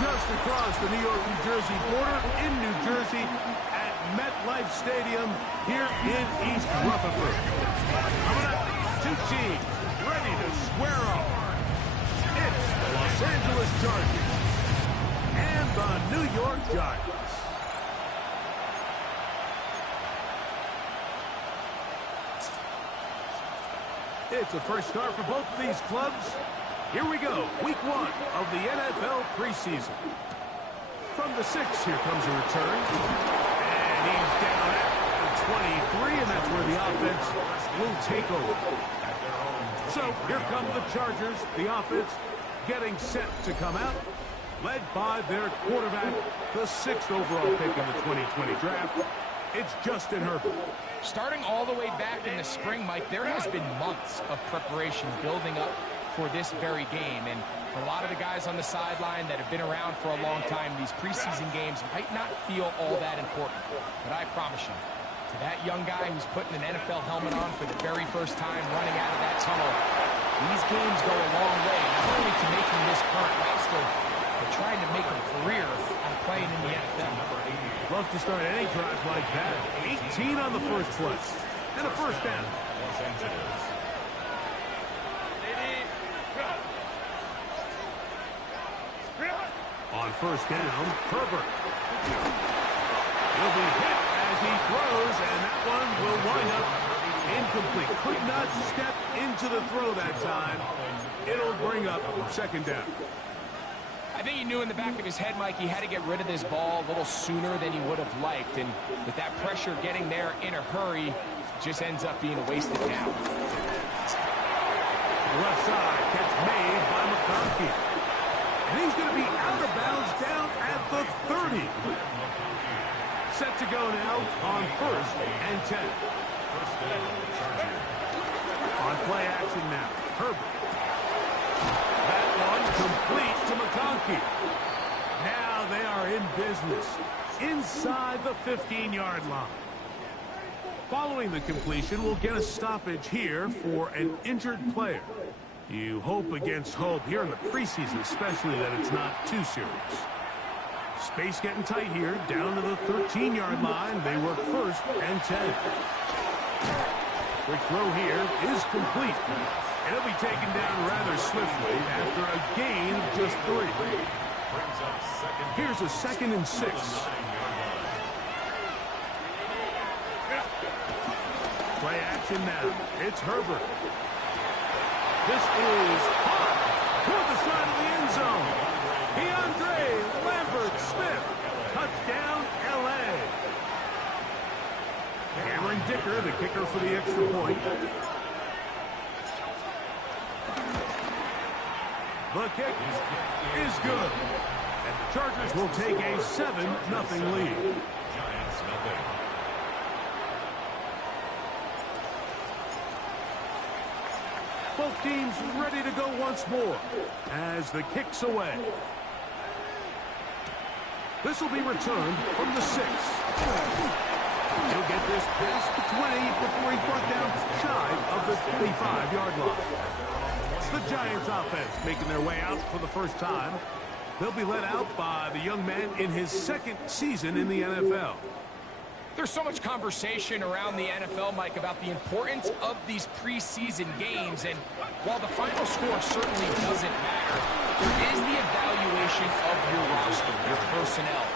Just across the New York-New Jersey border in New Jersey at MetLife Stadium here in East Rutherford. Coming up, two teams ready to square off. It's the Los Angeles Chargers and the New York Giants. It's a fresh start for both of these clubs. Here we go, week one of the NFL preseason. From the 6, here comes a return. And he's down at the 23, and that's where the offense will take over. So here come the Chargers, the offense getting set to come out, led by their quarterback, the 6th overall pick in the 2020 draft. It's Justin Herbert. Starting all the way back in the spring, Mike, there has been months of preparation building up for this very game. And for a lot of the guys on the sideline that have been around for a long time, these preseason games might not feel all that important. But I promise you, to that young guy who's putting an NFL helmet on for the very first time running out of that tunnel, these games go a long way, not only to making this current roster, but trying to make a career on playing in the NFL. Love to start any drive like that. 18 on the first play. And a first down. On first down, Herbert. He'll be hit as he throws, and that one will wind up incomplete. Could not step into the throw that time. It'll bring up second down. I think he knew in the back of his head, Mike, he had to get rid of this ball a little sooner than he would have liked. And with that pressure getting there in a hurry, just ends up being a wasted down. Left side, catch made by McConkey. And he's going to be out of bounds down at the 30. Set to go now on first and 10. On play action now, Herbert. That one complete to McConkey. Now they are in business inside the 15-yard line. Following the completion, we'll get a stoppage here for an injured player. You hope against hope here in the preseason, especially that it's not too serious. Space getting tight here, down to the 13-yard line. They work first and 10. Quick throw here is complete. And it'll be taken down rather swiftly after a gain of just 3. Here's a 2nd and 6. Play action now. It's Herbert. This is hot toward the side of the end zone. DeAndre Lambert-Smith. Touchdown, L.A. Cameron Dicker, the kicker for the extra point. The kick is good. And the Chargers will take a 7-0 lead. Both teams ready to go once more as the kick's away. This will be returned from the 6. He'll get this past the 20 before he's brought down shy of the 25-yard line. The Giants offense making their way out for the first time. They'll be led out by the young man in his 2nd season in the NFL. There's so much conversation around the NFL, Mike, about the importance of these preseason games. And while the final score certainly doesn't matter, there is the evaluation of your roster, your personnel.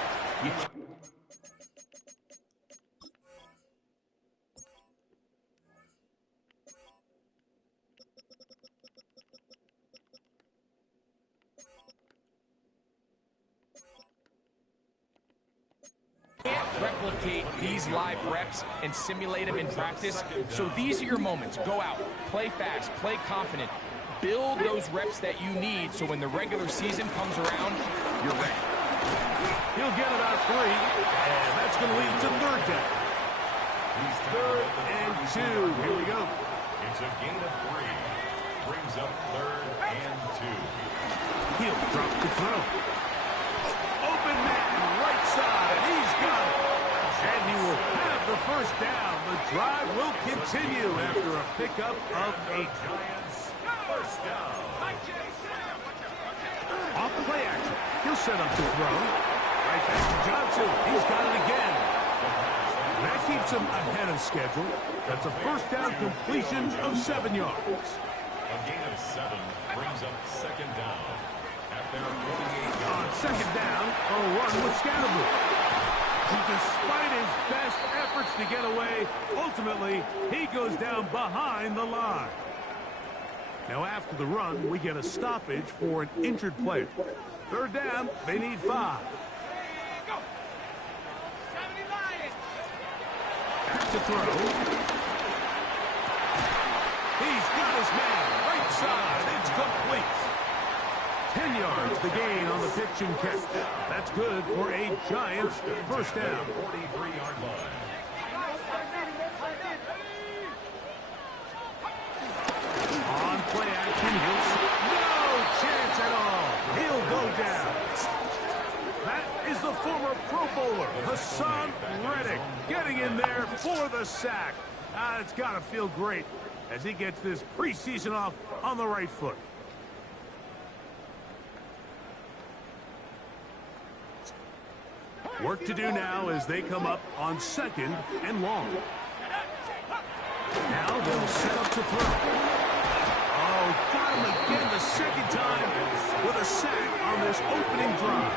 Replicate these live reps and simulate them in practice. So these are your moments. Go out, play fast, play confident, build those reps that you need so when the regular season comes around, you're ready. He'll get about 3, and that's going to lead to 3rd down. Third and 2. Here we go. It's a gain of 3. Brings up third and 2. He'll drop the throw. Open man, right side. He's got it. And he will have the first down. The drive will continue after a pickup of 8. Giants, first down. Off the play action. He'll set up to throw. Right back to Johnson. He's got it again. That keeps him ahead of schedule. That's a first down completion of 7 yards. A gain of 7 brings up second down. At their 48 yards. On second down, a run with Scattergood. Despite his best efforts to get away, ultimately, he goes down behind the line. Now, after the run, we get a stoppage for an injured player. Third down, they need 5. Back to throw. He's got his man, right side, it's complete. 10 yards, the gain on the pitch and catch. That's good for a Giants first down. 43-yard line. On play action, no chance at all. He'll go down. That is the former Pro Bowler, Hassan Reddick, getting in there for the sack. It's got to feel great as he gets this preseason off on the right foot. Work to do now as they come up on second and long. Now they'll set up to throw. Oh, got him again the second time with a sack on this opening drive.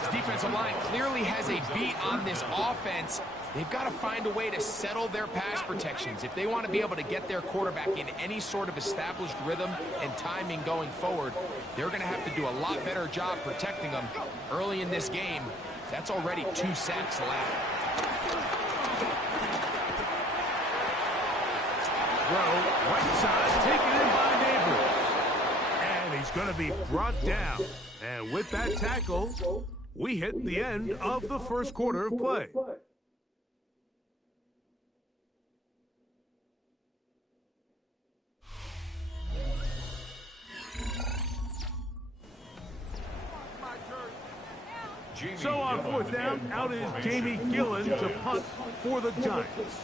This defensive line clearly has a beat on this offense. They've got to find a way to settle their pass protections. If they want to be able to get their quarterback in any sort of established rhythm and timing going forward, they're going to have to do a lot better job protecting them. Early in this game, that's already 2 sacks allowed. Throw, right side, taken in by Neighbor. And he's going to be brought down. And with that tackle, we hit the end of the first quarter of play. So on fourth down, out is Jamie Gillen to punt for the Giants.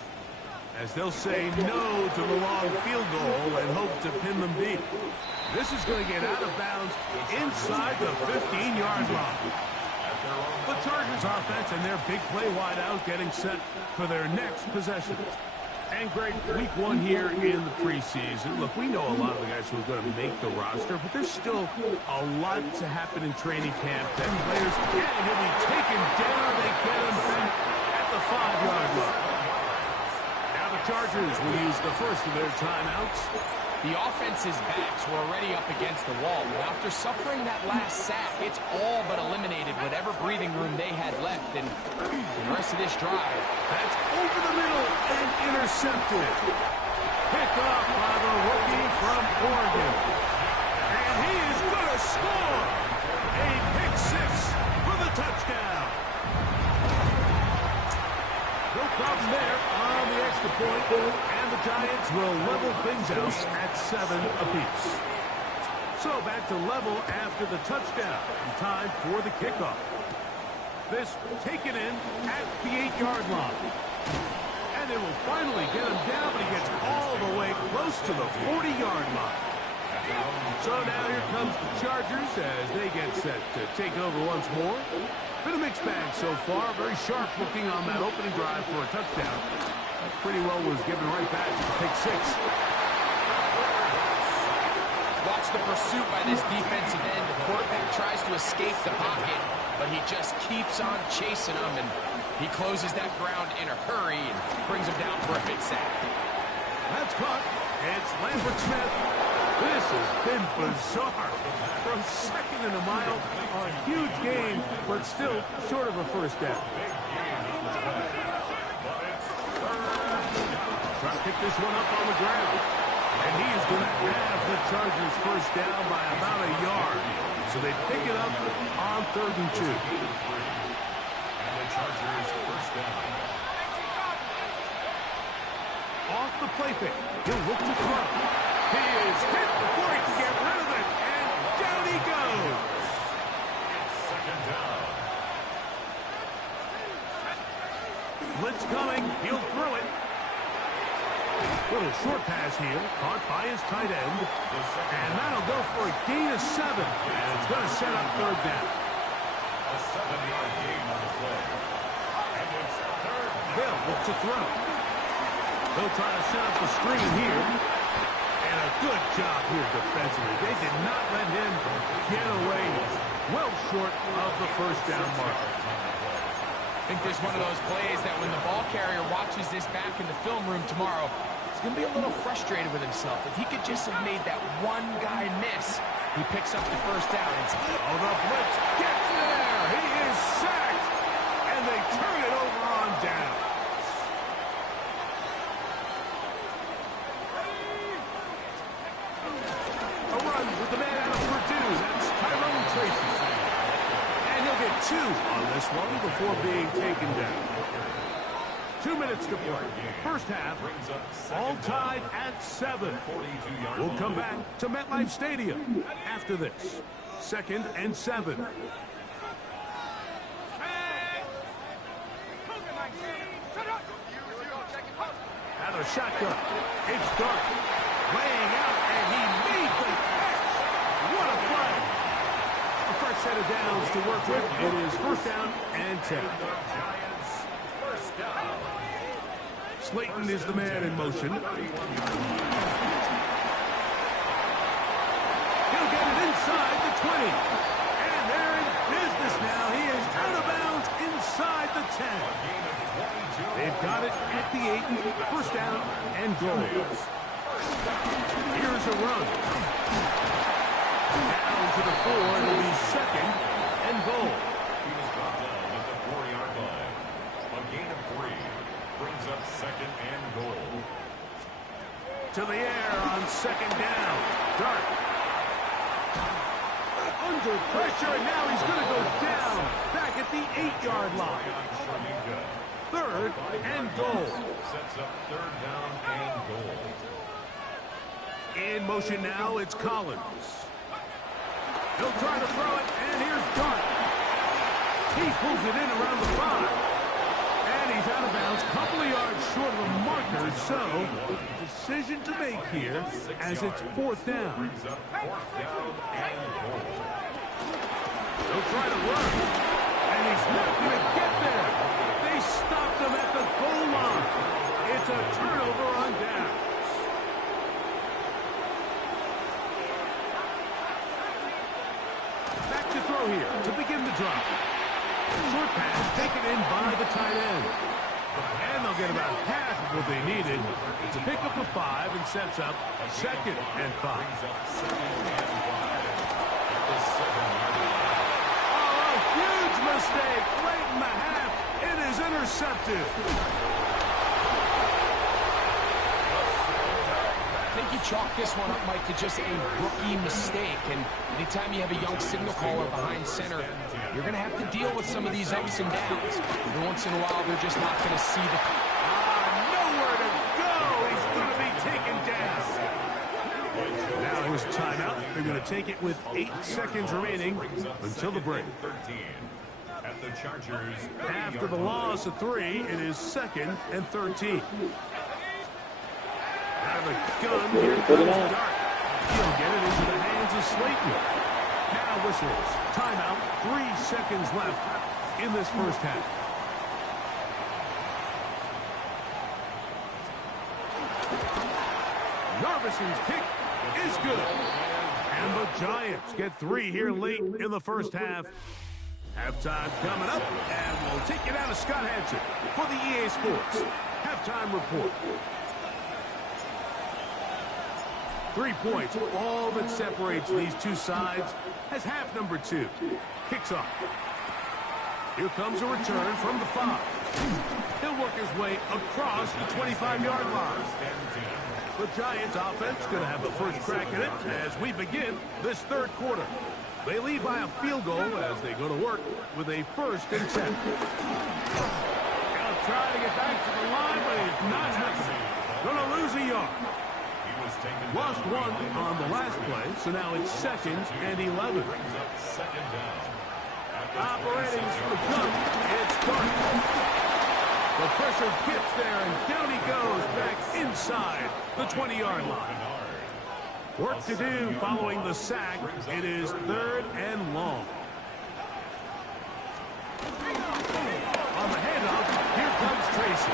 As they'll say no to the long field goal and hope to pin them deep. This is going to get out of bounds inside the 15-yard line. The Chargers offense and their big play wideout getting set for their next possession. And Greg, week 1 here in the preseason. Look, we know a lot of the guys who are going to make the roster, but there's still a lot to happen in training camp. That players, and he'll be taken down. They get him back at the 5-yard line. Now the Chargers will use the first of their timeouts. The offense's backs were already up against the wall, but after suffering that last sack, it's all but eliminated whatever breathing room they had left, and the rest of this drive. That's over the middle and intercepted. Picked off by the rookie from Oregon. And he is going to score a pick 6 for the touchdown. No problem there on the extra point, and the Giants will level things out at 7 apiece. So back to level after the touchdown, and time for the kickoff. This taken in at the 8-yard line. And they will finally get him down, but he gets all the way close to the 40-yard line. So now here comes the Chargers as they get set to take it over once more. Been a mixed bag so far. Very sharp looking on that opening drive for a touchdown. That pretty well was given right back to pick 6. Watch the pursuit by this defensive end. The quarterback tries to escape the pocket, but he just keeps on chasing him, and he closes that ground in a hurry and brings him down for a big sack. That's caught. It's Lambert Smith. This has been bizarre. From second and a mile, a huge gain, but still short of a first down. Try to pick this one up on the ground. And he is going to have the Chargers first down by about a yard. So they pick it up on 3rd and 2. And the Chargers first down. play fake. He'll look to throw. He is hit before he can get rid of it, and down he goes. Second down. Blitz coming. He'll throw it. Little short pass here, caught by his tight end. And that'll go for a gain of 7. And it's going to set up third down. A 7-yard gain on the play. And it's third down. Bill looks to throw. He'll try to set up the screen here. And a good job here defensively. They did not let him get away well short of the first down marker. I think there's one of those plays that when the ball carrier watches this back in the film room tomorrow, he's going to be a little frustrated with himself. If he could just have made that one guy miss, he picks up the first down. Oh, the blitz gets there. He is sacked. And they turn it over on down. A run with the man out of Purdue. That's Tyrone Tracy. And he'll get 2 on this one before being taken down. 2 minutes to play. First half, all tied at 7. We'll come back to MetLife Stadium after this. 2nd and 7. Out of shotgun. It's Dart. Laying out, and he made the catch. What a play. A first set of downs to work with. It is first down and 10. Slayton is the man in motion. He'll get it inside the 20. And they're in business now. He is out of bounds inside the 10. They've got it at the 8. First down and goal. Here's a run. Down to the 4. It'll be 2nd and goal. He was brought down at the 4-yard line. A gain of 3 brings up 2nd and goal. To the air on 2nd down. Dart. Under pressure, and now he's going to go down. Back at the 8-yard line. 3rd and goal. Sets up 3rd down and goal. In motion now, it's Collins. He'll try to throw it, and here's Dart. He pulls it in around the 5. And he's out of bounds, couple of yards short of the marker, so decision to make here as it's 4th down. Brings up 4th down and goal. He'll try to run, and he's not going to get there. They stopped him at the goal line. It's a turnover on down. Back to throw here to begin the drive. Short pass taken in by the tight end. And they'll get about half of what they needed. It's a pickup of 5 and sets up 2nd and 5. Oh, a huge mistake late in the half. It is intercepted. I think you chalk this one up, Mike, to just a rookie mistake. And anytime you have a young signal caller behind center, you're going to have to deal with some of these ups and downs. Every once in a while, they're just not going to see the... Nowhere to go. He's going to be taken down. Now here's a timeout. They're going to take it with 8 seconds remaining until the break. At the Chargers. After the loss of 3, it is 2nd and 13. Out of the gun, here comes Dart. He'll get it into the hands of Slayton. Now whistles. Timeout. 3 seconds left in this first half. Narvison's kick is good. And the Giants get 3 here late in the first half. Halftime coming up, and we'll take you down to Scott Hansen for the EA Sports Halftime Report. 3 points, all that separates these two sides as half number 2 kicks off. Here comes a return from the 5. He'll work his way across the 25-yard line. The Giants offense going to have the first crack at it as we begin this 3rd quarter. They lead by a field goal as they go to work with a 1st and 10. He'll try to get back to the line, but it's not happening. Gonna lose a yard. He was taken Lost down one on the last play, so now it's 2nd and 11. brings up second down. At the Operating 26 for the yard jump. It's Gardner. The pressure gets there, and down he goes back inside the 20-yard line. Work to do following the sack. It is 3rd and long. On the handoff, here comes Tracy.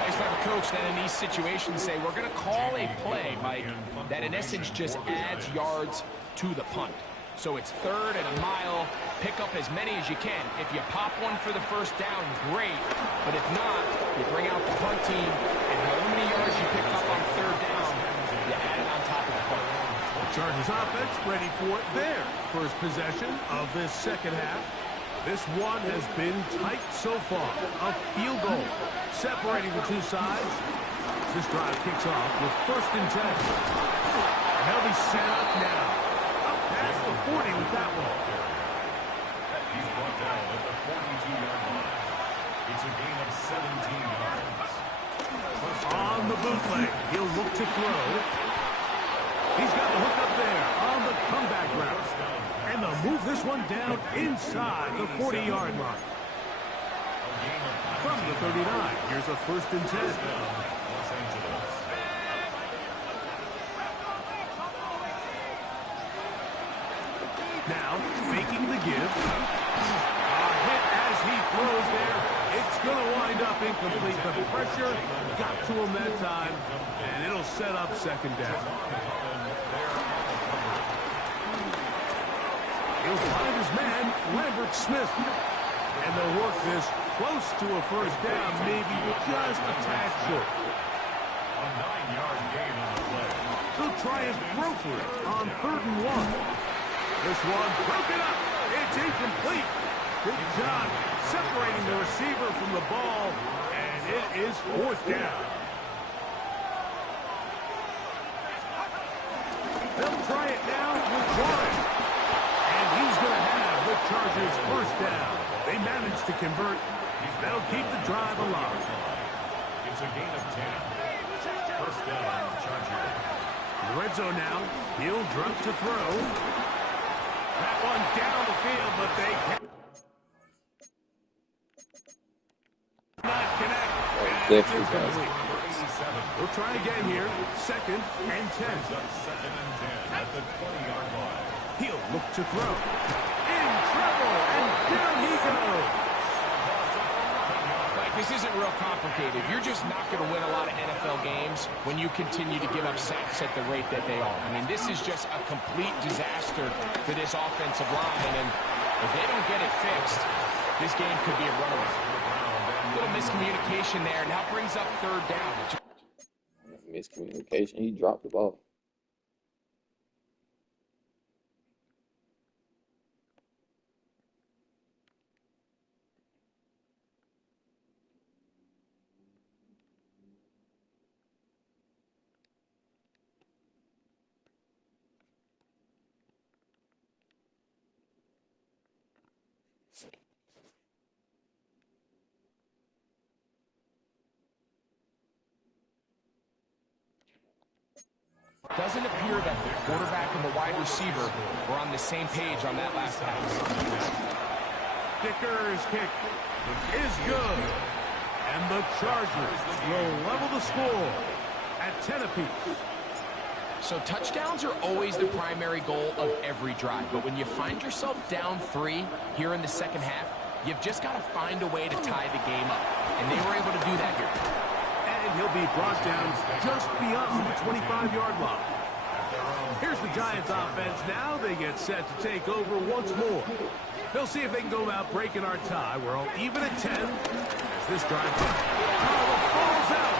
Nice to have a coach that in these situations say, we're going to call a play, Mike, that in essence just adds yards to the punt. So it's 3rd and a mile. Pick up as many as you can. If you pop one for the first down, great. But if not, you bring out the punt team, and however many yards you pick up on 3rd down, you add it on top of the punt. The Chargers offense ready for their first possession of this second half. This one has been tight so far. A field goal separating the two sides. This drive kicks off with 1st and 10. And they'll be set up now. Up past the 40 with that one. He's brought down at the 42-yard line. It's a gain of 17 yards. On the bootleg, he'll look to throw. He's got the hook up there on the comeback route. And they'll move this one down inside the 40-yard line. From the 39, here's a 1st and 10. Los Angeles. Now, faking the give. A hit as he throws there. It's going to wind up incomplete. The pressure got to him that time, and it'll set up 2nd down. He'll find his man, Lambert Smith. And they'll work this close to a 1st down, maybe just a tad short. A 9-yard gain on the play. He'll try and throw for it on 3rd and 1. This one broken up. It's incomplete. Good job separating the receiver from the ball, and it is 4th down. They'll try it now with Warren. And he's going to have the Chargers' 1st down. They managed to convert. That'll keep the drive alive. It's a gain of 10. 1st down, Chargers. In the red zone now. He'll drop to throw. That one down the field, but they can't not connect. And it's incomplete. We'll try again here. 2nd and 10. Up 2nd and 10 at the 20-yard line. He'll look to throw. In trouble, and down he goes. Like, this isn't real complicated. You're just not going to win a lot of NFL games when you continue to give up sacks at the rate that they are. I mean, this is just a complete disaster for this offensive line, and if they don't get it fixed, this game could be a runaway. A little miscommunication there, and now brings up 3rd down. Miscommunication. He dropped the ball. Doesn't appear that the quarterback and the wide receiver were on the same page on that last pass. Dicker's kick is good. And the Chargers will level the score at 10 apiece. So touchdowns are always the primary goal of every drive. But when you find yourself down 3 here in the second half, you've just got to find a way to tie the game up. And they were able to do that here. And he'll be brought down just beyond the 25-yard line. Here's the Giants offense. Now they get set to take over once more. They'll see if they can go about breaking our tie. We're all even at 10 as this drive goes. Oh, the ball's out.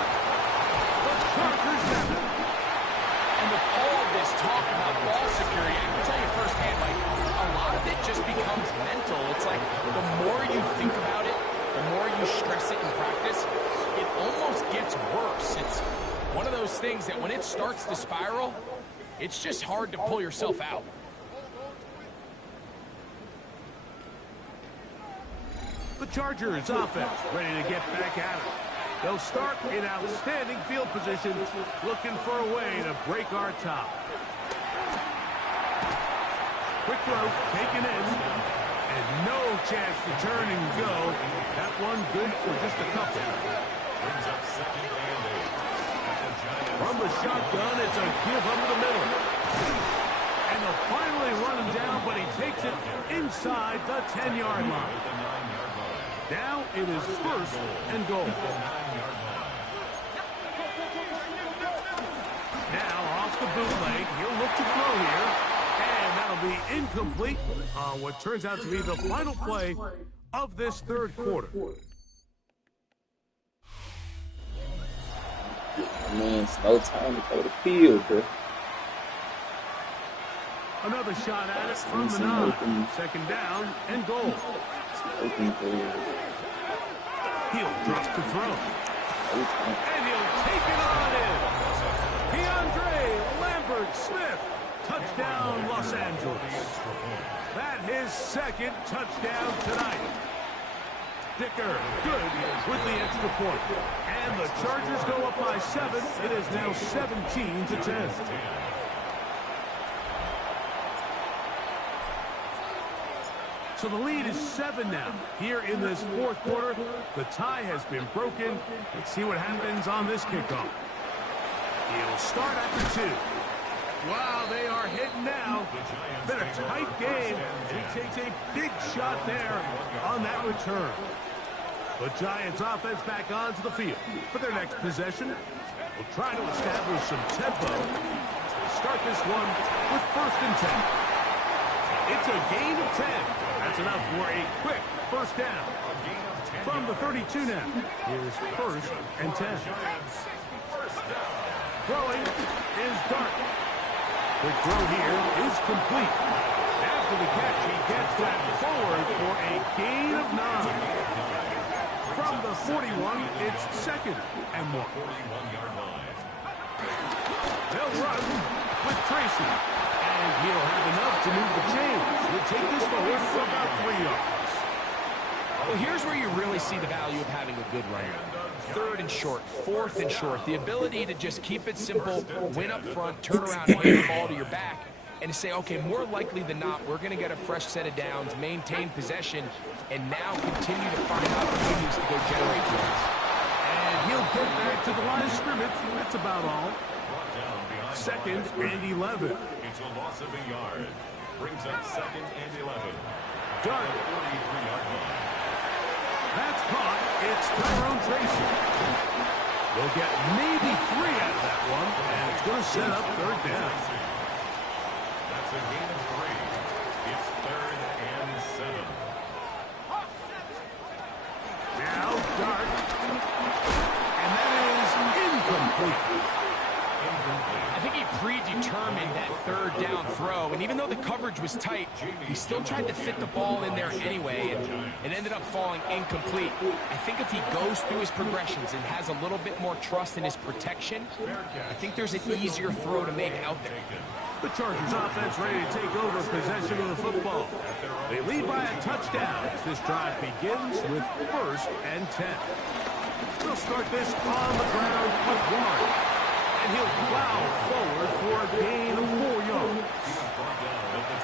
The Chargers have it. And with all of this talk about ball security, I can tell you firsthand, like, a lot of it just becomes mental. It's like the more you think about it, the more you stress it in practice, it almost gets worse. It's one of those things that when it starts to spiral, it's just hard to pull yourself out. The Chargers offense ready to get back at it. They'll start in outstanding field position, looking for a way to break our tie. Quick throw, taken in, and no chance to turn and go. That one good for just a couple. Brings up second and 8. From the shotgun, it's a give up the middle. And they'll finally run him down, but he takes it inside the 10-yard line. Now it is first and goal. Now off the bootleg, he'll look to throw here. And that'll be incomplete on what turns out to be the final play of this third quarter. Man, it's no time to go to the field, bro. Another shot at it from the 9. Second down and goal. He'll drop to throw. And he'll take it on in. DeAndre Lambert-Smith. Touchdown, Los Angeles. That's his second touchdown tonight. Dicker, good with the extra point. And the Chargers go up by 7. It is now 17-10. So the lead is 7 now. Here in this fourth quarter, the tie has been broken. Let's see what happens on this kickoff. He'll start after 2. Wow, they are hitting now. Been a tight game. He takes a big shot there on that return. The Giants offense back onto the field for their next possession. We'll try to establish some tempo. We'll start this one with first and 10. It's a gain of 10. That's enough for a quick first down. From the 32 now, here's first and 10. Throwing is Dart. The throw here is complete. After the catch, he gets that forward for a gain of 9. From the 41, it's second and 1. They'll run with Tracy. And he'll have enough to move the chains. He'll take this forward for about 3 yards. Well, here's where you really see the value of having a good runner. Third and short, fourth and short. The ability to just keep it simple, win up front, turn around, hand the ball to your back, and to say, okay, more likely than not, we're going to get a fresh set of downs, maintain possession, and now continue to find opportunities to go generate points. And he'll get back to the line of scrimmage. That's about all. Second and 11. It's a loss of a yard. Brings up second and 11. Dart. 43-yard line. That's caught. It's Tyrone Tracy. We'll get maybe 3 out of that one, and it's going to set up third down. That's a gain of 3. It's third and 7. Now Dart. And that is incomplete. I think he predetermined that third down throw, and even though the coverage was tight, he still tried to fit the ball in there anyway, and it ended up falling incomplete. I think if he goes through his progressions and has a little bit more trust in his protection, I think there's an easier throw to make out there. The Chargers offense ready to take over possession of the football. They lead by a touchdown as this drive begins with first and 10. They'll start this on the ground with Warren. And he'll plow forward for a gain of 4 yards.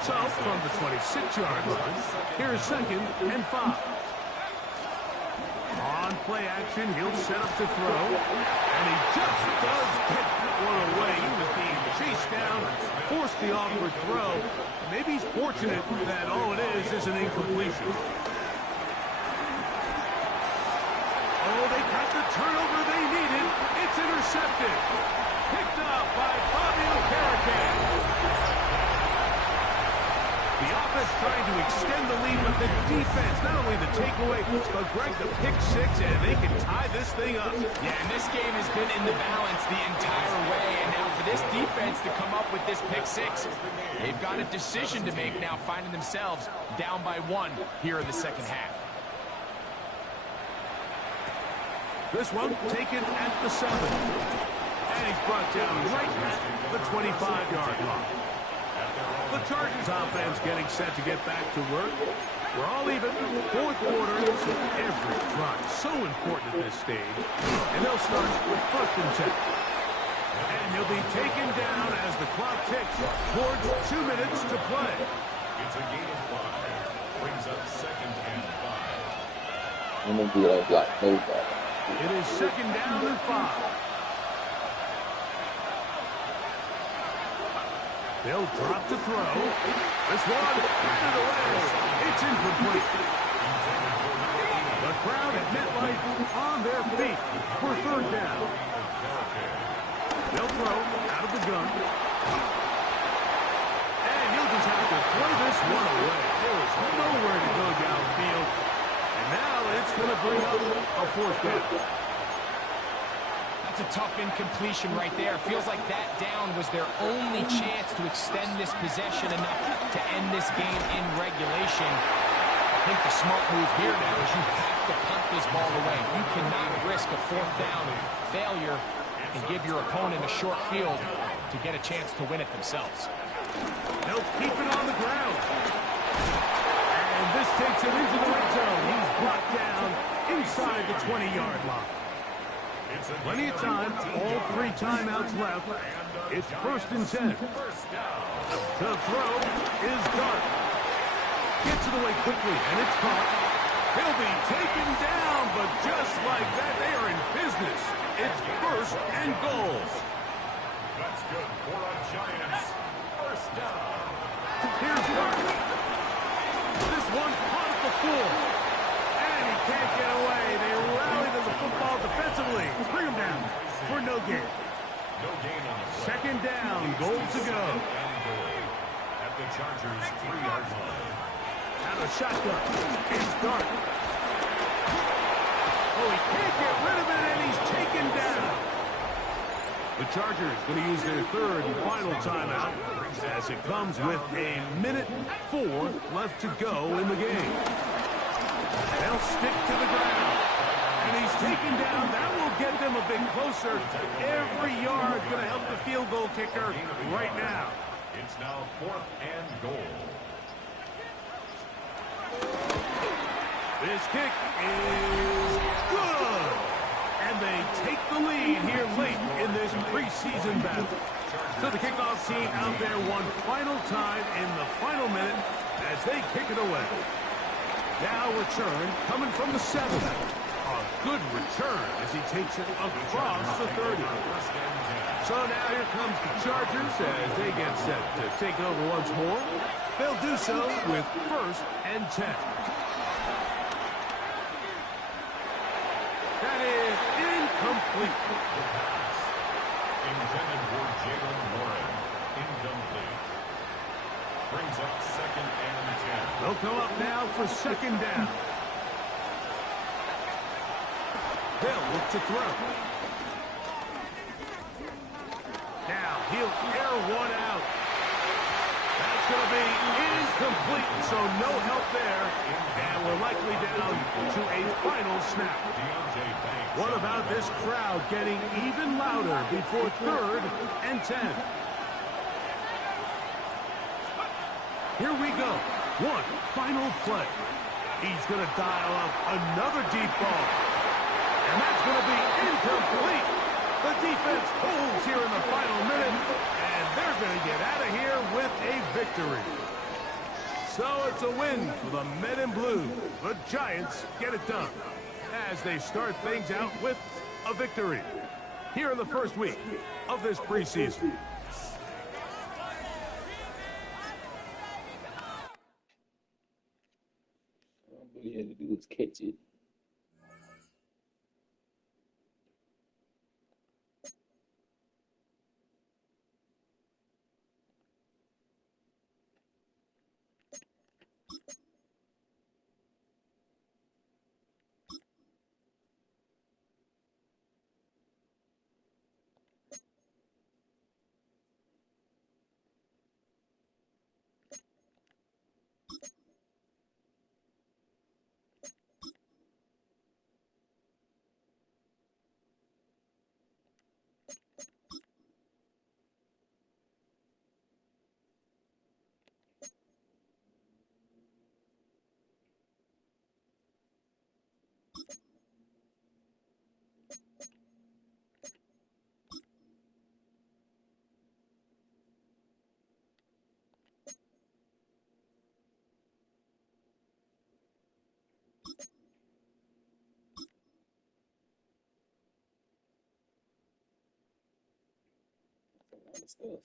So from the 26-yard line, here's second and 5. On play action, he'll set up to throw. And he just does get that one away. He was being chased down, forced the awkward throw. Maybe he's fortunate that all it is an incompletion. Oh, they got the turnover they needed. It's intercepted. Picked up by Fabio Carrigan. The offense trying to extend the lead, but the defense, not only the takeaway, but Greg, the pick 6, and they can tie this thing up. Yeah, and this game has been in the balance the entire way, and now for this defense to come up with this pick 6, they've got a decision to make now, finding themselves down by 1 here in the second half. This one taken at the 7. And he's brought down right at the 25-yard line. The Chargers offense getting set to get back to work. We're all even. Fourth quarter, so every drive so important at this stage. And they'll start with 1st and 10. And he'll be taken down as the clock ticks towards 2 minutes to play. It's a gain of 5. Brings up 2nd and 5. I'm gonna be like nobody. It is 2nd down and 5. They'll drop to throw. This one, batted away. It's incomplete. The crowd at MetLife on their feet for 3rd down. They'll throw out of the gun. And he'll just have to throw this one away. There was nowhere to go downfield. And now it's going to bring up a 4th down. That's a tough incompletion right there. Feels like that down was their only chance to extend this possession enough to end this game in regulation. I think the smart move here now is you have to punt this ball away. You cannot risk a 4th down failure and give your opponent a short field to get a chance to win it themselves. They'll keep it on the ground. And this takes him into the red zone. He's brought down inside the 20-yard line. Plenty of time, all 3 timeouts left. It's 1st and 10. The throw is Dart. Gets it away quickly, and it's caught. He'll be taken down, but just like that, they are in business. It's 1st and goal. That's good for a Giants. 1st down. Here's Dart. This one caught at the full. And he can't get away. They rally to the football defensively. Bring him down for no gain. No gain on the play. 2nd down, goal to go. And goal at the Chargers' 3-yard line. Out of shotgun. It's Dart. Oh, he can't get rid of it, and he's taken down. The Chargers going to use their 3rd and final timeout as it comes with a minute 4 left to go in the game. They'll stick to the ground. And he's taken down. That will get them a bit closer. Every yard going to help the field goal kicker right now. It's now 4th and goal. This kick is good. And they take the lead here late in this preseason battle. So the kickoff team out there one final time in the final minute as they kick it away. Now return coming from the 7. A good return as he takes it across the 30. So now here comes the Chargers as they get set to take it over once more. They'll do so with 1st and 10. That is incomplete. Intended for Jalen Warren. Incomplete. Brings up 2nd and 10. They'll come up now for 2nd down. They'll look to throw. Now he'll air one out. That's going to be incomplete, so no help there. And we're likely down to a final snap. What about this crowd getting even louder before 3rd and 10? Here we go. One final play. He's going to dial up another deep ball. And that's going to be incomplete. The defense holds here in the final minute, and they're going to get out of here with a victory. So it's a win for the Men in Blue. The Giants get it done as they start things out with a victory here in the first week of this preseason. All he had to do was catch it. kind of stuff.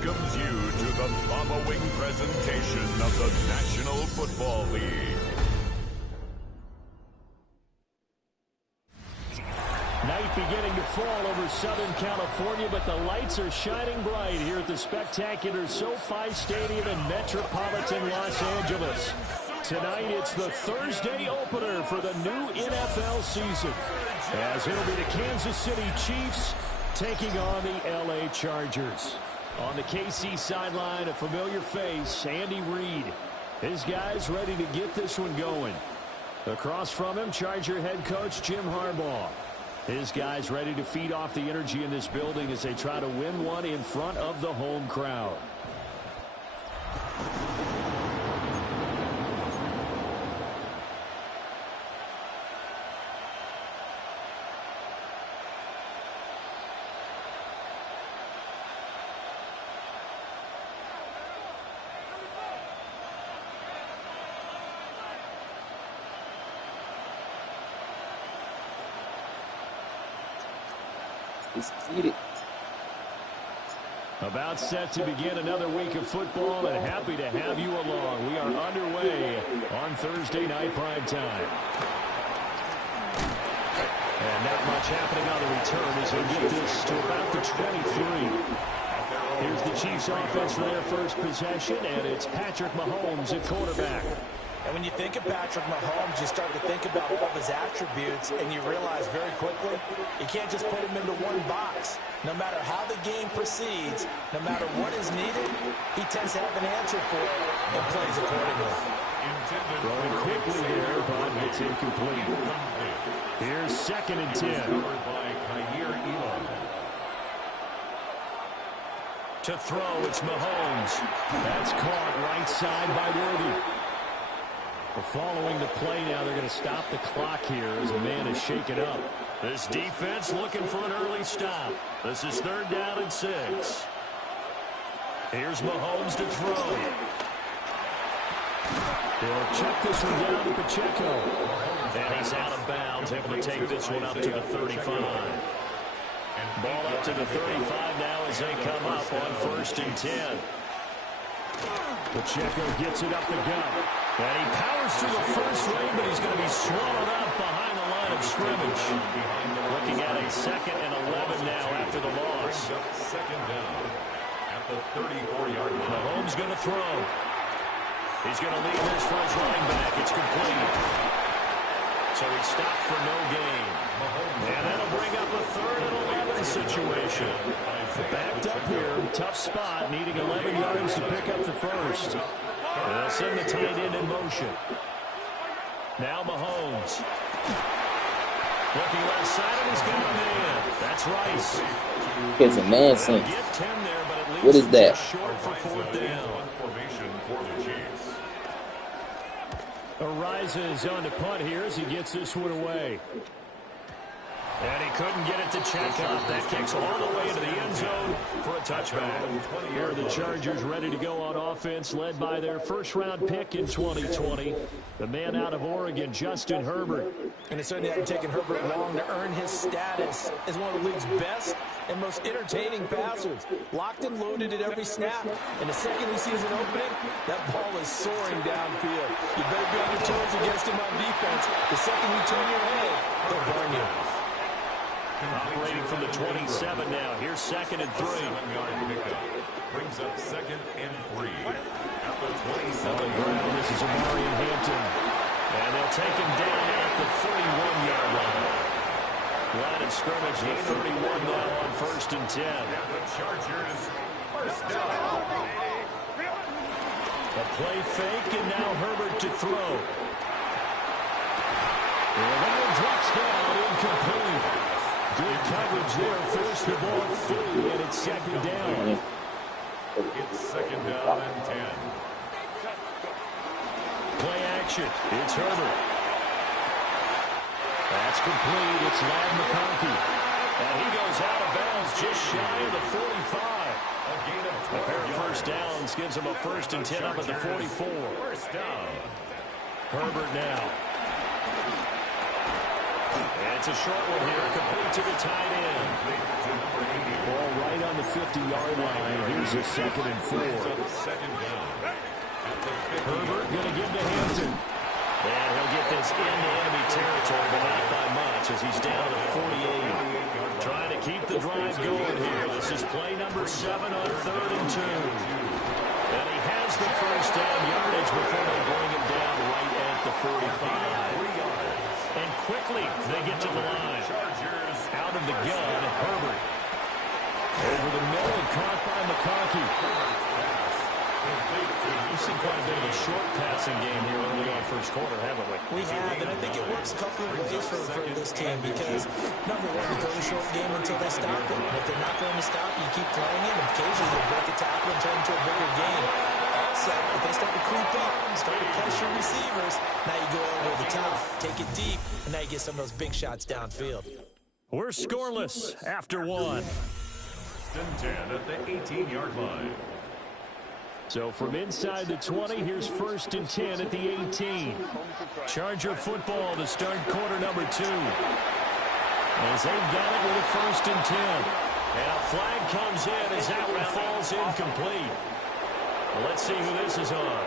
Welcomes you to the following presentation of the National Football League. Night beginning to fall over Southern California, but the lights are shining bright here at the spectacular SoFi Stadium in metropolitan Los Angeles. Tonight, it's the Thursday opener for the new NFL season, as it'll be the Kansas City Chiefs taking on the LA Chargers. On the KC sideline, a familiar face, Andy Reid. His guys ready to get this one going. Across from him, Charger head coach Jim Harbaugh. His guys ready to feed off the energy in this building as they try to win one in front of the home crowd. About set to begin another week of football, and happy to have you along. We are underway on Thursday night prime time. And not much happening on the return as they get this to about the 23. Here's the Chiefs offense for their first possession, and it's Patrick Mahomes at quarterback. And when you think of Patrick Mahomes, you start to think about all of his attributes, and you realize very quickly you can't just put him into one box. No matter how the game proceeds, no matter what is needed, he tends to have an answer for it and plays accordingly. Throwing quickly there, but it's incomplete. Here's 2nd and 10. To throw, it's Mahomes. That's caught right side by Worthy. We're following the play now. They're going to stop the clock here as a man is shaken up. This defense looking for an early stop. This is 3rd down and 6. Here's Mahomes to throw. They'll check this one down to Pacheco. And he's out of bounds, able to take this one up to the 35. Ball up to the 35 now as they come up on 1st and 10. Pacheco gets it up the gut. And he powers through the first lane, but he's going to be swallowed up behind the line of scrimmage. Looking at a 2nd and 11 now after the loss. 2nd down at the 34-yard line. Mahomes going to throw. He's going to leave this for his running back. It's complete. So he stopped for no gain. And that'll bring up a 3rd and 11 situation. Backed up here, tough spot, needing 11 yards to pick up the first. They'll send the tight end in motion. Now Mahomes. Looking left side, and he's got a man. That's Rice. It's a nonsense. What is that? Short for 4th down. Arises on to punt here as he gets this one away. And he couldn't get it to check up. That kicks all the way into the end zone for a touchback. Here are the Chargers ready to go on offense, led by their 1st-round pick in 2020, the man out of Oregon, Justin Herbert. And it certainly hasn't taken Herbert long to earn his status as one of the league's best and most entertaining passers. Locked and loaded at every snap. And the second he sees an opening, that ball is soaring downfield. You better be on your toes against him on defense. The second you turn your head, they'll burn you. Operating from the 27 now. Here's 2nd and 3. Brings up 2nd and 3. At the 27. On the ground, this is Amari and Hampton. And they'll take him down at the 31-yard line. Line of scrimmage, the 31 now on 1st and 10. And the Chargers 1st down. A play fake, and now Herbert to throw. And that one drops down, incomplete. Good coverage there, forced the ball free, and it's 2nd down. It's 2nd down and 10. Play action, it's Herbert. That's complete, it's Ladd McConkey. And he goes out of bounds just shy of the 45. A pair of 1st downs gives him a 1st and 10 up at the 44. 1st down. Herbert now. And it's a short one here, complete to the tight end. Ball right on the 50-yard line. Here's a 2nd and 4. Herbert going to give to Hampton. And he'll get this into enemy territory, but not by much as he's down to 48. Trying to keep the drive going here. This is play number 7 on 3rd and 2. And he has the 1st down yardage before they bring him down right at the 45. And quickly, they get to the line. Out of the gun, Herbert. Over the middle and caught by McConkey. We've seen quite a bit of a short passing game here early on 1st quarter, haven't we? We have, and I think it works a couple of ways for this team because, number one, you play a short game until they stop it. And if they're not going to stop, you keep playing it, and occasionally you break a tackle and turn into a bigger game. Also, if they start to creep up and start to pressure receivers, now you go over the top, take it deep, and now you get some of those big shots downfield. We're scoreless after 1. 10 at the 18-yard line. So from inside the 20, here's 1st and 10 at the 18. Charger football to start quarter number 2. As they've got it with a 1st and 10. And a flag comes in as that one falls incomplete. Well, let's see who this is on.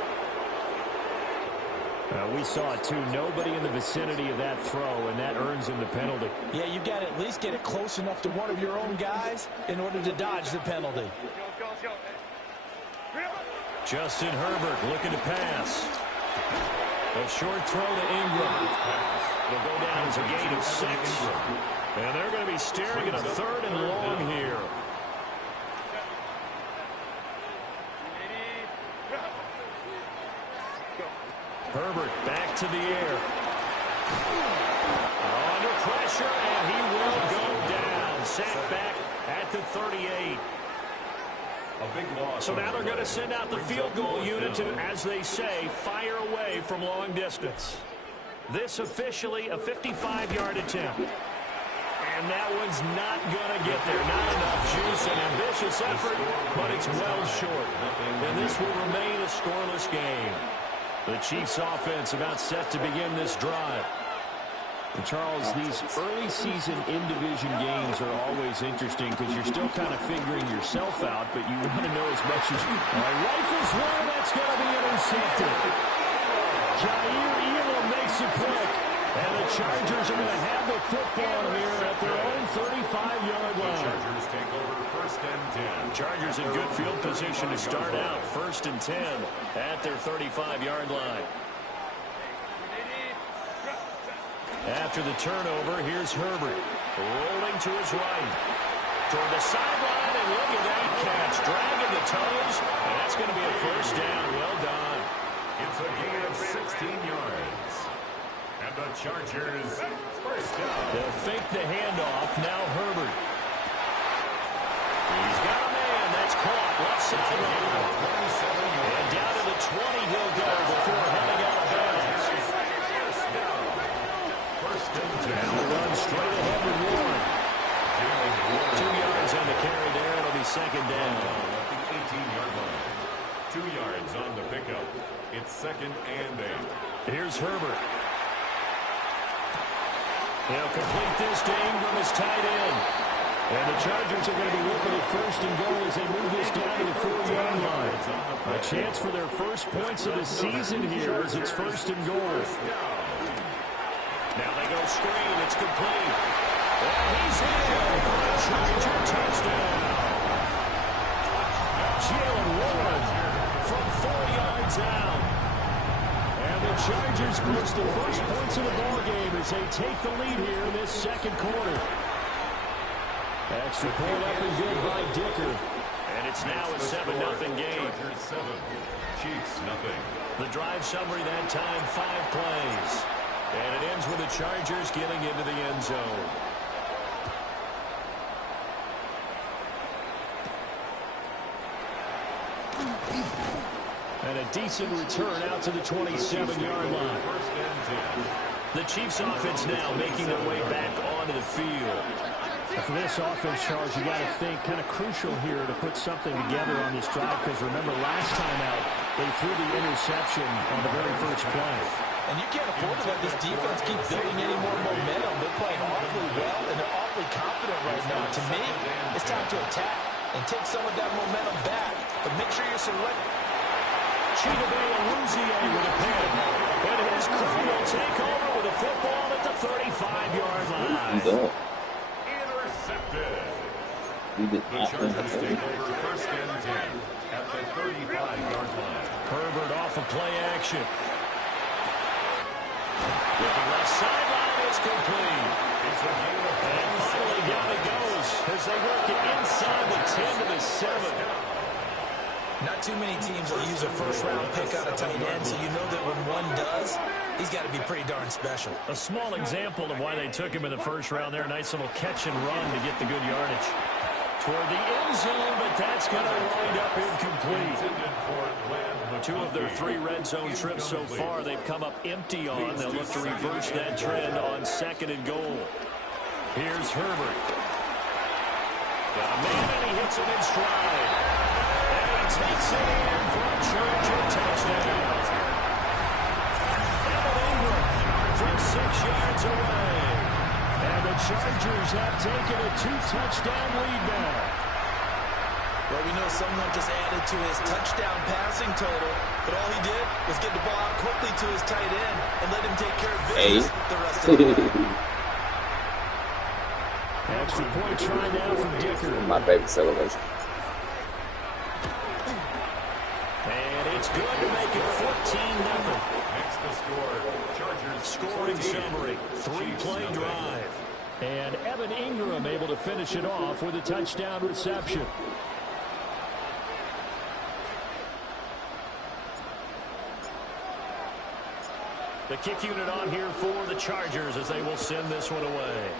We saw it too. Nobody in the vicinity of that throw, and that earns him the penalty. Yeah, you've got to at least get it close enough to one of your own guys in order to dodge the penalty. Justin Herbert looking to pass. A short throw to Ingram. Will go down as a gain of 6. And they're going to be staring at a 3rd and long here. Herbert back to the air. Under pressure, and he will go down. Sacked back at the 38. So now they're going to send out the field goal unit to, as they say, fire away from long distance. This officially a 55-yard attempt. And that one's not going to get there. Not enough juice, an ambitious effort, but it's well short. And this will remain a scoreless game. The Chiefs offense about set to begin this drive. And Charles, these early season in-division games are always interesting because you're still kind of figuring yourself out, but you want to know as much as you... Rifles one, that's going to be intercepted. Jair Elam makes a pick. And the Chargers are going to have the football here at their own 35-yard line. Chargers take over 1st and 10. Chargers in good field position to start out 1st and 10 at their 35-yard line. After the turnover, here's Herbert. Rolling to his right. Toward the sideline, and look at that catch. Dragging the toes, and that's going to be a 1st down. Well done. It's a gain of 16 yards. And the Chargers 1st down. They'll fake the handoff. Now Herbert. He's got a man. That's caught. Left sideline. And down to the 20 he'll go before heading out of bounds. 1st and 10. Now the run straight ahead with Warren. 2 yards on the carry there. It'll be 2nd down. At the 18-yard line. 2 yards on the pickup. It's 2nd and 8. Here's Herbert. He'll complete this to Ingram as tight end. And the Chargers are going to be looking at 1st and goal as they move this down to the 4-yard line. A chance for their first points of the season here as it's 1st and goal. Now they go screen. It's complete. And he's in for a Charger touchdown. Jalen Warren from 4 yards out. And the Chargers post the first points of the ball game as they take the lead here in this 2nd quarter. Extra point up and good by Dicker. And it's now a 7-0 game. Chargers 7, Chiefs 0. The drive summary that time, 5 plays. And it ends with the Chargers getting into the end zone. And a decent return out to the 27-yard line. The Chiefs offense now making their way back onto the field. For this offense, Charles, you got to think kind of crucial here to put something together on this drive because remember last time out they threw the interception on the very first play. And you can't afford to let this defense keep building any more momentum. They're playing awfully well, and they're awfully confident right now. To me, it's time to attack and take some of that momentum back. But make sure you're selecting. Chidobe Awuzie with a pick. And his crew will take over with a football at the 35-yard line. Intercepted. The Chargers take over 1st and 10 at the 35-yard line. Herbert off of play action. With the left sideline is complete. It's a gain of 5. And finally down it goes as they work it inside the 10 to the 7. Not too many teams will use a first-round pick on a tight end, so you know that when one does, he's got to be pretty darn special. A small example of why they took him in the first round there. Nice little catch and run to get the good yardage. Toward the end zone, but that's going to wind up incomplete. 2 of their 3 red zone trips so far they've come up empty on. They'll look to reverse that trend on 2nd and goal. Here's Herbert. Got a man and he hits him in stride. And he takes it in for a Charger touchdown. Evan Ingram from 6 yards away. And the Chargers have taken a 2-touchdown lead now. Well, we know someone just added to his touchdown passing total, but all he did was get the ball out quickly to his tight end and let him take care of business the rest of the way. Extra point try now from Dicker. My favorite celebration. And it's good to make it 14-0. Next the score. Scoring summary, 3-play drive. And Evan Ingram able to finish it off with a touchdown reception. The kick unit on here for the Chargers as they will send this one away.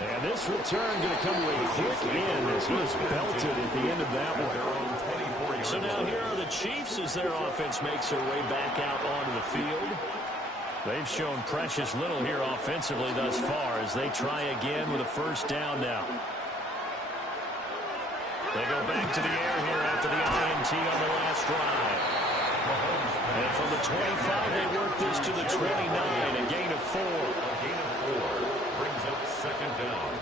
And this return going to come to a quick end as he was belted at the end of that one. So now here are the Chiefs as their offense makes their way back out onto the field. They've shown precious little here offensively thus far as they try again with a first down now. They go back to the air here after the INT on the last drive. And from the 25, they work this to the 29, a gain of 4. Brings up second down.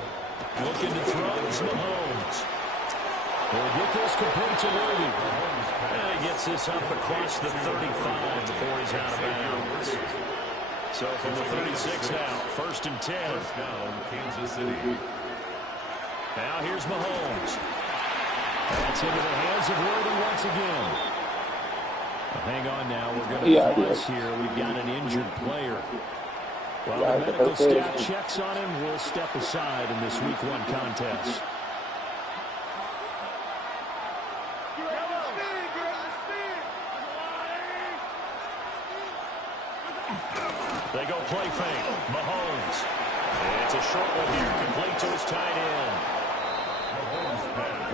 Looking to throw, it's Mahomes. We'll get this complete to Worthy. And he gets this up across the 35 before he's out of bounds. So from the 36 now, first and 10. First down, Kansas City. Now here's Mahomes. That's into the hands of Worthy once again. Well, hang on now. We're going to pause here. We've got an injured player. While the medical staff checks on him, we'll step aside in this Week 1 contest. They go play fake. Mahomes. It's a short one here, complete to his tight end.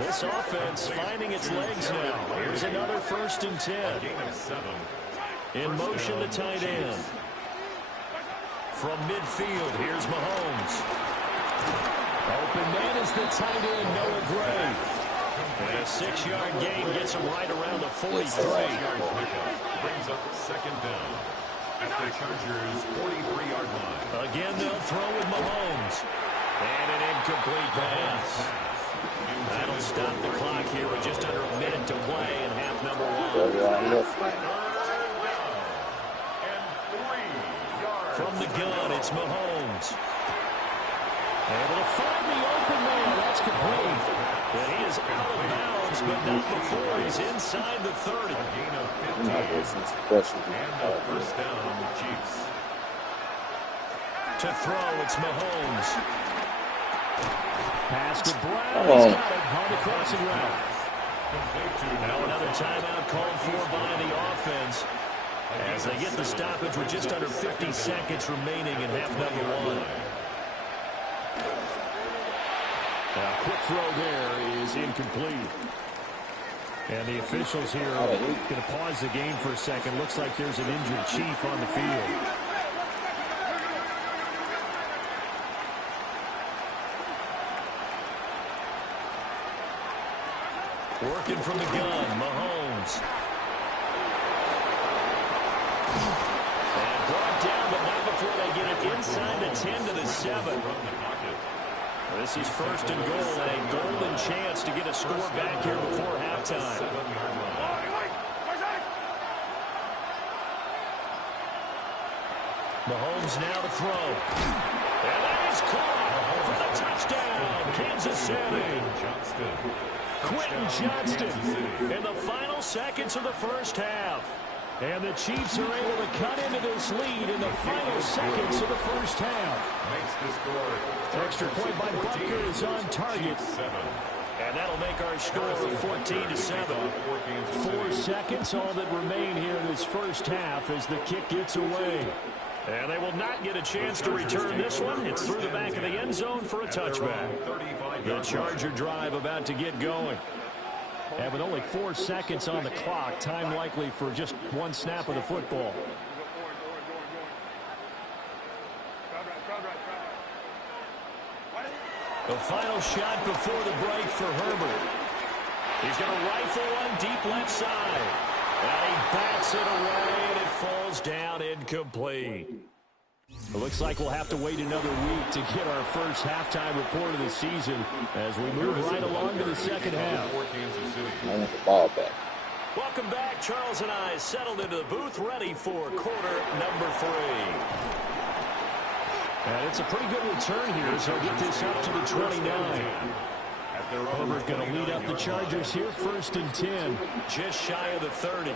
This offense finding its legs now. Here's another first and 10. In motion to tight end. From midfield, here's Mahomes. Open man is the tight end, Noah Gray. And a 6-yard gain gets him right around the 43. Brings up second down at the Chargers' 43-yard line. Again, they'll throw with Mahomes. And an incomplete pass. That'll stop the clock here with just under a minute to play in half number 1. From the gun, it's Mahomes. Able to find the open man. That's complete. But he is out of bounds, but not before he's inside the 30. A gain of 15. And the first down, Chiefs. To throw, it's Mahomes. Pass to Brown. He's got it on the crossing route. Now another timeout called for by the offense as they get the stoppage with just under 50 seconds remaining in half number 1. Now, quick throw there is incomplete. And the officials here are going to pause the game for a second. Looks like there's an injured Chief on the field. Working from the gun, Mahomes. And brought down, but not before they get it inside the 10 to the 7. This is first and goal, and a golden chance to get a score back here before halftime. Mahomes now to throw. And that is caught for the touchdown, Kansas City. Quentin Johnston in the final seconds of the first half. And the Chiefs are able to cut into this lead in the final seconds of the first half. Makes the score. Extra point by Butker is on target. And that'll make our score 14-7. 4 seconds, all that remain here in this first half as the kick gets away. And they will not get a chance to return this one. It's through the back of the end zone for a touchback. The Charger drive about to get going. And with only 4 seconds on the clock, time likely for just one snap of the football. The final shot before the break for Herbert. He's going to rifle one deep left side. And he bats it away, and it falls down incomplete. It looks like we'll have to wait another week to get our first halftime report of the season as we move right along to the second half. I want the ball back. Welcome back. Charles and I settled into the booth ready for quarter number 3. And it's a pretty good return here, so get this up to the 29. At Herbert going to lead up the Chargers here, 1st and 10. Just shy of the 30.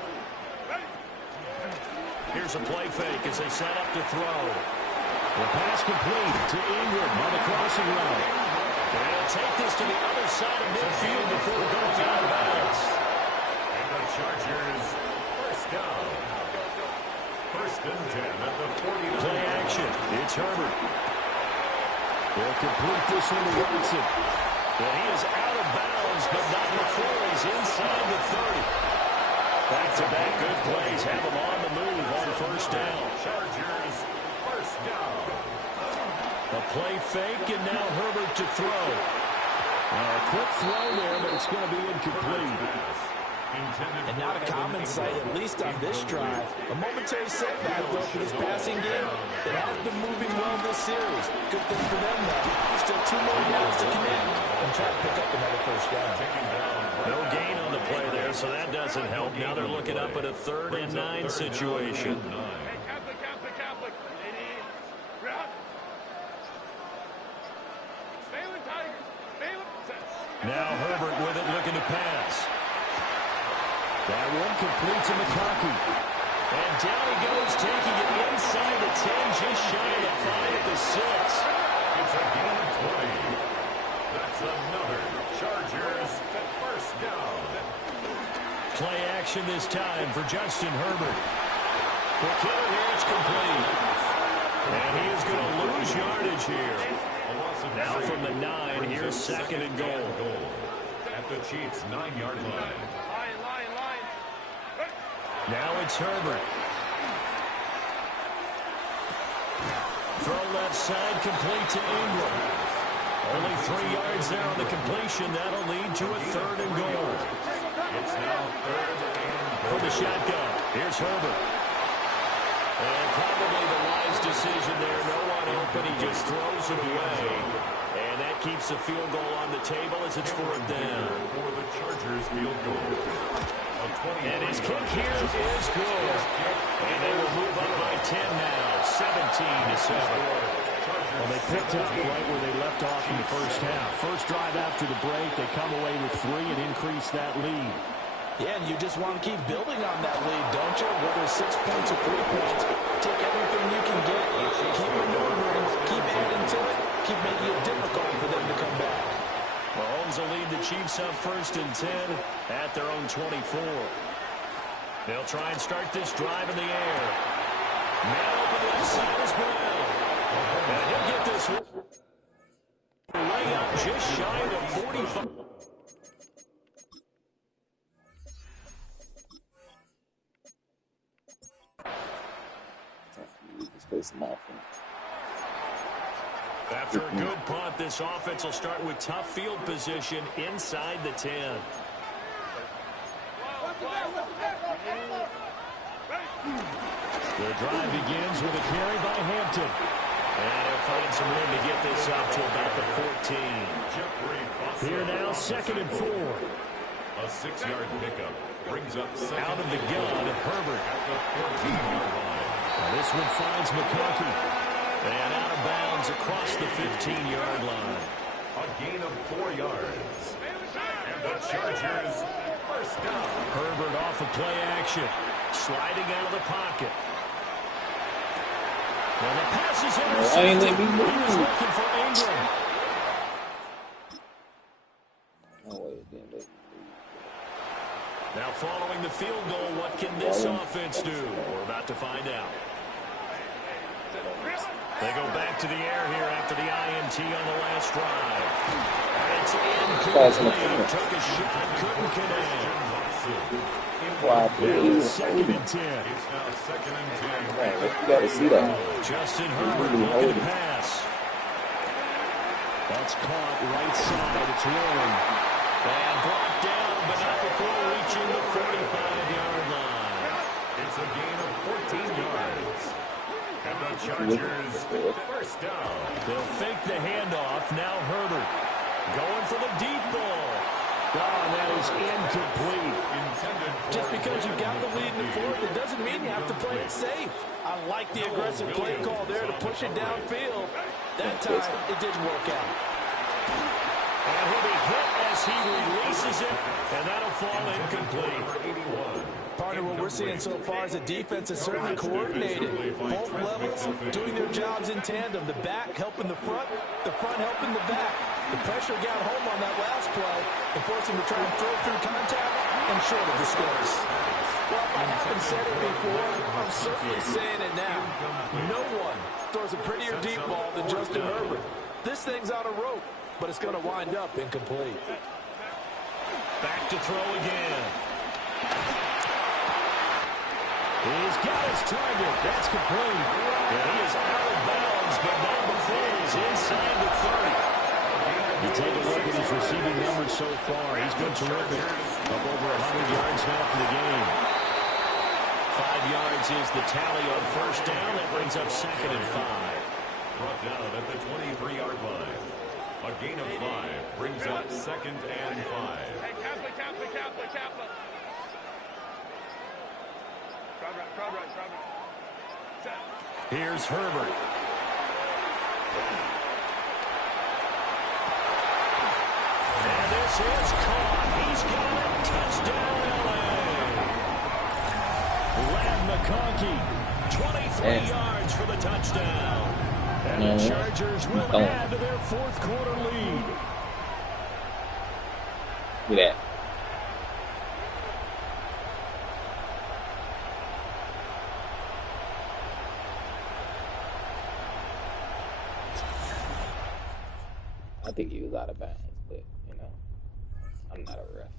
Here's a play fake as they set up to throw. The pass complete to Ingram on the crossing route. They'll take this to the other side of midfield before going out of bounds. And the Chargers, first down. 1st and 10 at the 49. Play action. It's Herbert. They'll complete this one to Robinson. And he is out of bounds, but not before he's inside the 30. Back-to-back good plays have him on the move on 1st down. Chargers, first down. A play fake, and now Herbert to throw. A quick throw there, but it's going to be incomplete. And not a common sight, at least on this drive. A momentary setback, though, for this passing game. It has been moving well this series. Good thing for them, though. Still 2 more yards to connect and try to pick up another 1st down. No gain on the play there, so that doesn't help. Now they're looking up at a 3rd and 9 situation. Now Herbert with it, looking to pass. That one complete to McConkey. And down he goes, taking it inside the 10, just shy of the 5 at the 6. It's a gain of 20. That's another Chargers first down. Play action this time for Justin Herbert. The killer here, it's complete. And he is going to lose yardage here. Now from the 9, here's 2nd and goal. At the Chiefs' 9-yard line. Now it's Herbert. Throw left side, complete to Ingram. Only 3 yards there on the completion. That'll lead to a 3rd and goal. It's now 3rd and goal. For the shotgun, here's Herbert. And probably the wise decision there. No one open, he just throws it away. And that keeps the field goal on the table as it's 4th down. For the Chargers field goal. And his kick here is good. And they will move up by 10 now, 17-7. Well, they picked up right where they left off in the 1st half. First drive after the break, they come away with 3 and increase that lead. Yeah, and you just want to keep building on that lead, don't you? Whether it's 6 points or 3 points, take everything you can get. Keep maneuvering, keep adding to it, keep making it difficult for them to come back. Mahomes will lead the Chiefs up 1st and 10 at their own 24. They'll try and start this drive in the air. Now open to the side is Brown. And he'll get this layup just shy of 45. After a good punt, this offense will start with tough field position inside the 10. The drive begins with a carry by Hampton. And he'll find some room to get this up to about the 14. Here now, 2nd and 4. A 6-yard pickup brings up out of the gun, Herbert. At the 14-yard line. Now this one finds McConkey. And out of bounds across the 15-yard line. A gain of 4 yards. And the Chargers first down. Herbert off of play action. Sliding out of the pocket. Now the pass is intercepted. He was looking for Ingram. Now following the field goal, what can this offense do? We're about to find out. They go back to the air here after the INT on the last drive. And it's incomplete. Took a shot, couldn't connect. Now 2nd and 10. It's now 2nd and 10. Right, you got to see that. Justin Herbert looking to pass. That's caught right side. It's rolling. And brought down, but not before reaching the 45-yard line. It's a gain of 14 yards. And the Chargers first down. They'll fake the handoff. Now Herbert going for the deep ball. Oh, that is incomplete. Just because you got the lead in the 4th, it doesn't mean you have to play it safe. I like the aggressive play call there to push it downfield. That time, it didn't work out. And he'll be hit as as he releases it, and that'll fall incomplete. Partner, what we're seeing so far is the defense is certainly coordinated. Both levels doing their jobs in tandem. The back helping the front helping the back. The pressure got home on that last play and forced him to try and throw through contact and short of the scores. Well, if I haven't said it before, I'm certainly saying it now. No one throws a prettier deep ball than Justin Herbert. This thing's on a rope, but it's going to wind up incomplete. Back to throw again. He's got his target. That's complete. And he is out of bounds, but now the ball is inside the 30. You take a look at his receiving numbers so far. He's been terrific. Up over 100 yards now for the game. 5 yards is the tally on first down. That brings up 2nd and 5. Brought down at the 23-yard line. A gain of 5 brings up 2nd and 5. Hey, Kaplan. Here's Herbert. And this is caught. He's got it. Touchdown, L.A. Ladd McConkey, 23 yards for the touchdown. And the Chargers will add to their 4th quarter lead. Look at that. I think he was out of bounds, but, you know, I'm not a ref.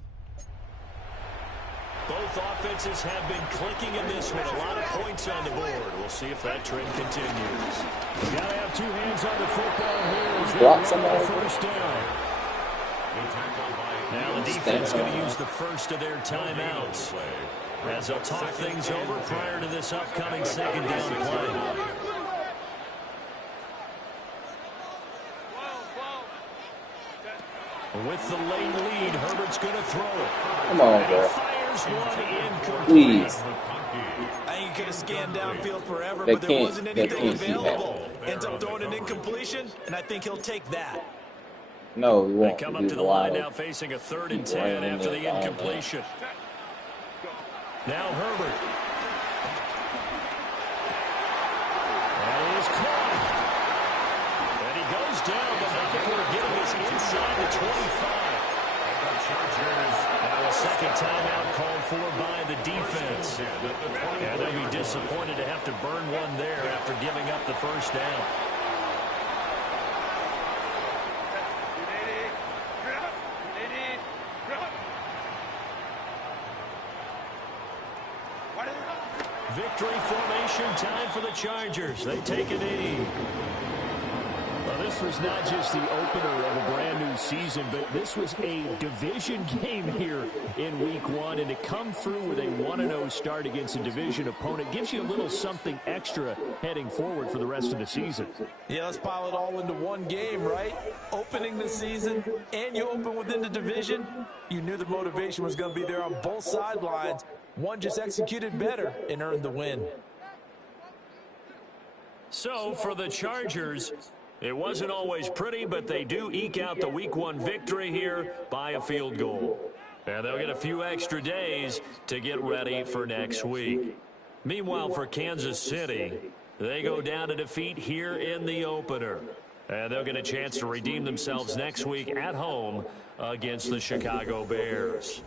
Both offenses have been clicking in this one. A lot of points on the board. We'll see if that trend continues. Got to have 2 hands on the football here as they run the first down. Now the defense going to use the first of their timeouts as they'll talk things over prior to this upcoming 2nd down play. With the late lead, Herbert's going to throw it. Come on, bro. Fires one incomplete. Please. I think he could have scanned downfield forever, but there wasn't anything available. Ends up throwing an incompletion, and I think he'll take that. No, he won't. They come up to the line now facing a 3rd and 10 after the incompletion. Now Herbert. That is caught. And he goes down, but not before getting us inside the 25. Now a 2nd timeout called for by the defense. And they'll be disappointed to have to burn one there after giving up the first down. Victory formation time for the Chargers. They take a knee. Well, this was not just the opener of a brand new season, but this was a division game here in week 1. And to come through with a 1-0 start against a division opponent gives you a little something extra heading forward for the rest of the season. Yeah, let's pile it all into one game, right? Opening the season, and you open within the division. You knew the motivation was going to be there on both sidelines. One just executed better and earned the win. So for the Chargers, it wasn't always pretty, but they do eke out the week 1 victory here by a field goal. And they'll get a few extra days to get ready for next week. Meanwhile, for Kansas City, they go down to defeat here in the opener. And they'll get a chance to redeem themselves next week at home against the Chicago Bears.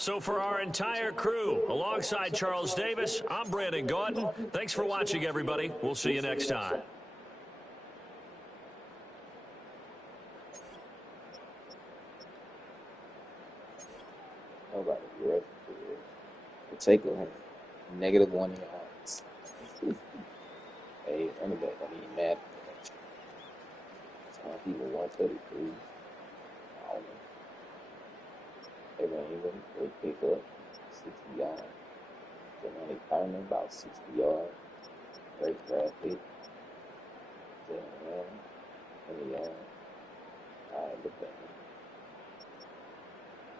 So for our entire crew, alongside Charles Davis, I'm Brandon Gordon. Thanks for watching, everybody. We'll see you next time. Nobody ready to take a negative 1 yards. Hey, running back, I mean, MAdden. Some people 133. I don't know. They ran even, they pick up 60 yards. Then only Turner about 60 yards. Great draft pick. Then ran 20 yards. Alright, look at him.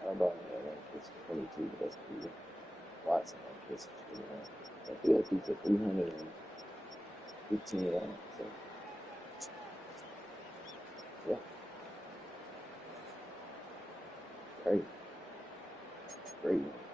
How about him? It's 22, but that's good. Watson on Kiss 21. I feel like he's a 315 yards. So, yeah. Great one.